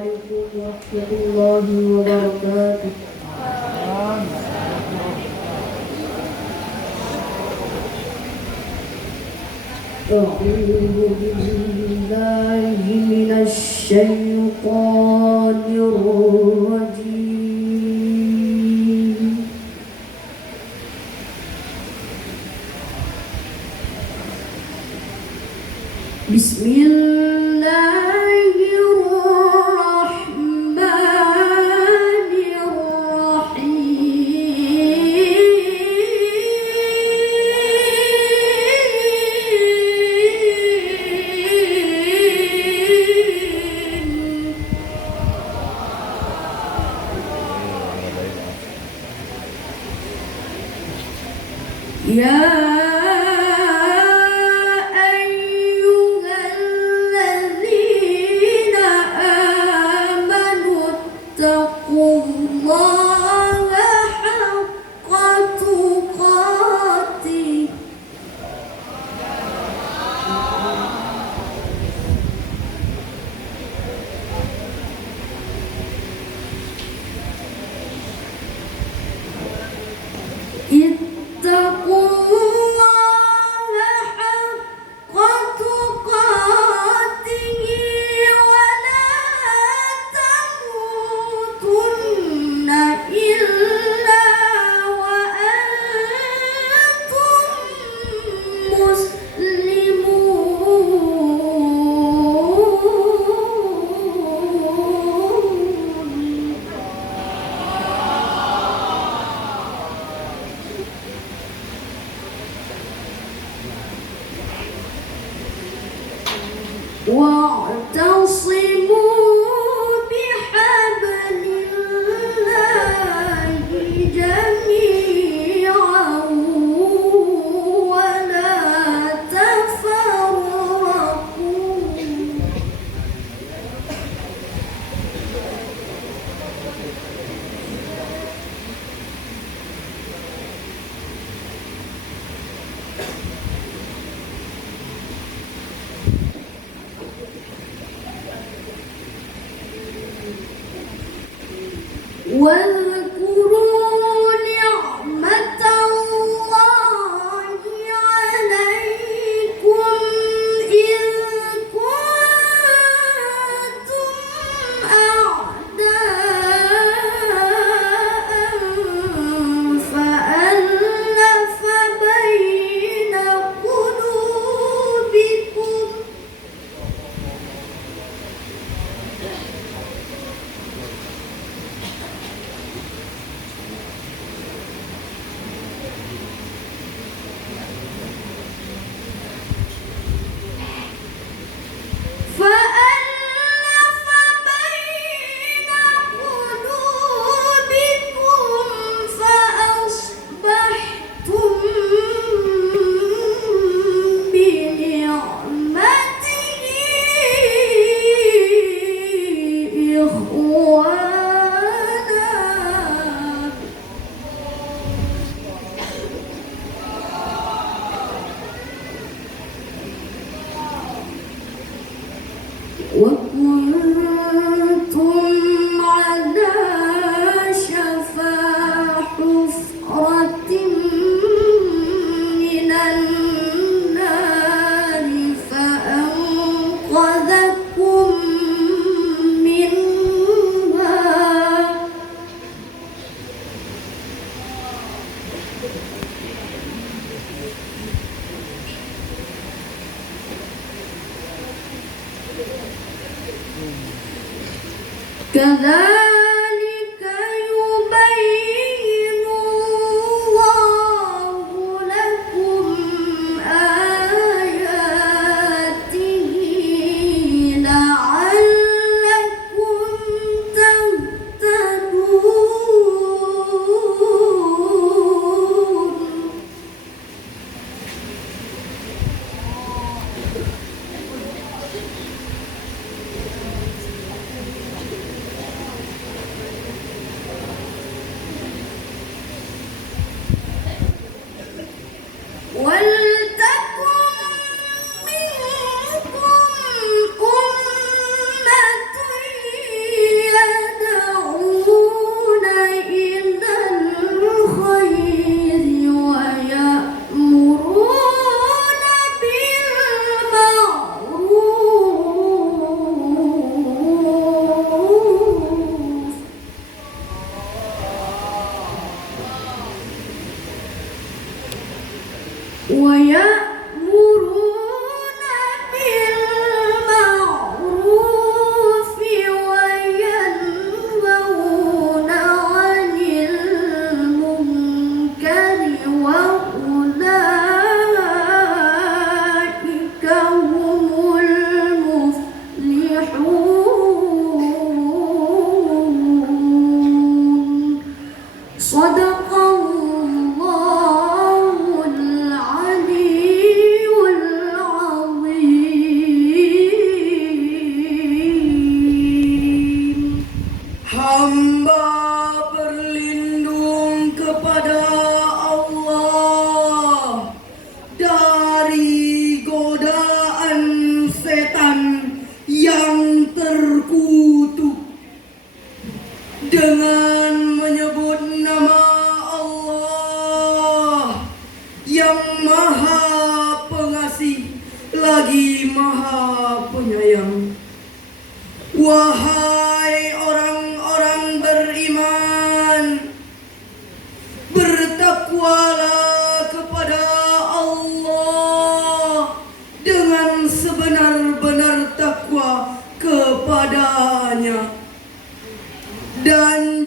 عليكم ورحمة الله وبركاته. أعوذ بالله من الشيطان الرجيم. بسم الله يا أيها الذين آمنوا اتقوا الله حق تقاته اتقوا الله حق تقاته ولا تموتن إلا وأنتم مسلمون. واعتصموا بحبل الله جميعا ولا تفرقوا. واذكروا نعمة الله عليكم إذ كنتم أعداء فألف بين قلوبكم فأصبحتم بنعمته إخوانا وكنتم على شفا حفرة من النار فأنقذكم منها كذلك يبين الله لكم آياته لعلكم تهتدون.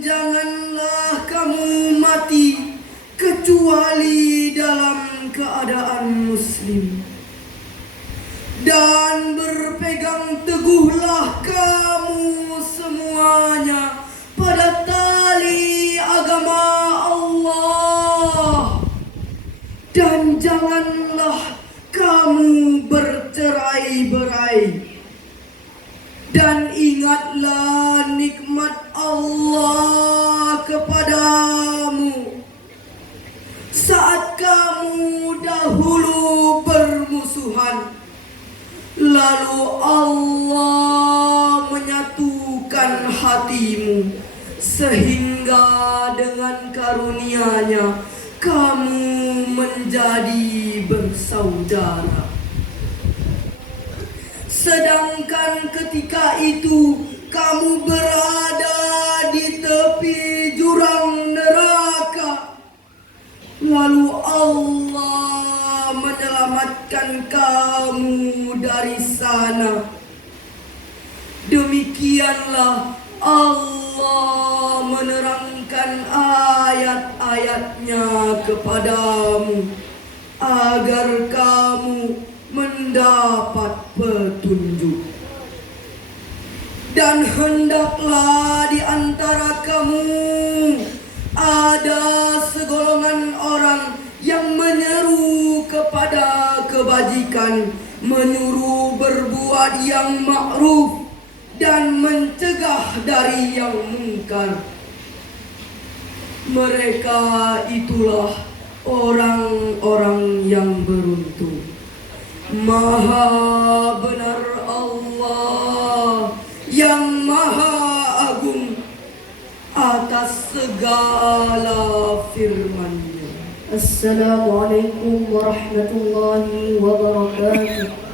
janganlah kamu mati kecuali dalam keadaan muslim. Dan berpegang teguhlah kamu semuanya pada tali agama Allah. Dan janganlah kamu bercerai-berai. Dan ingatlah nikmat Allah kepadamu saat kamu dahulu bermusuhan, lalu Allah menyatukan hatimu sehingga dengan karunia-Nya kamu menjadi bersaudara. Sedangkan ketika itu kamu berada di tepi jurang neraka, lalu Allah menyelamatkan kamu dari sana. Demikianlah Allah menerangkan ayat-ayat-Nya kepadamu agar kamu mendapat petunjuk. Dan hendaklah di antara kamu ada segolongan orang yang menyeru kepada kebajikan, menyuruh berbuat yang ma'ruf dan mencegah dari yang mungkar. Mereka itulah orang-orang yang beruntung. Maha benar Allah yang maha agung atas segala firman-Nya. Assalamualaikum warahmatullahi wabarakatuh.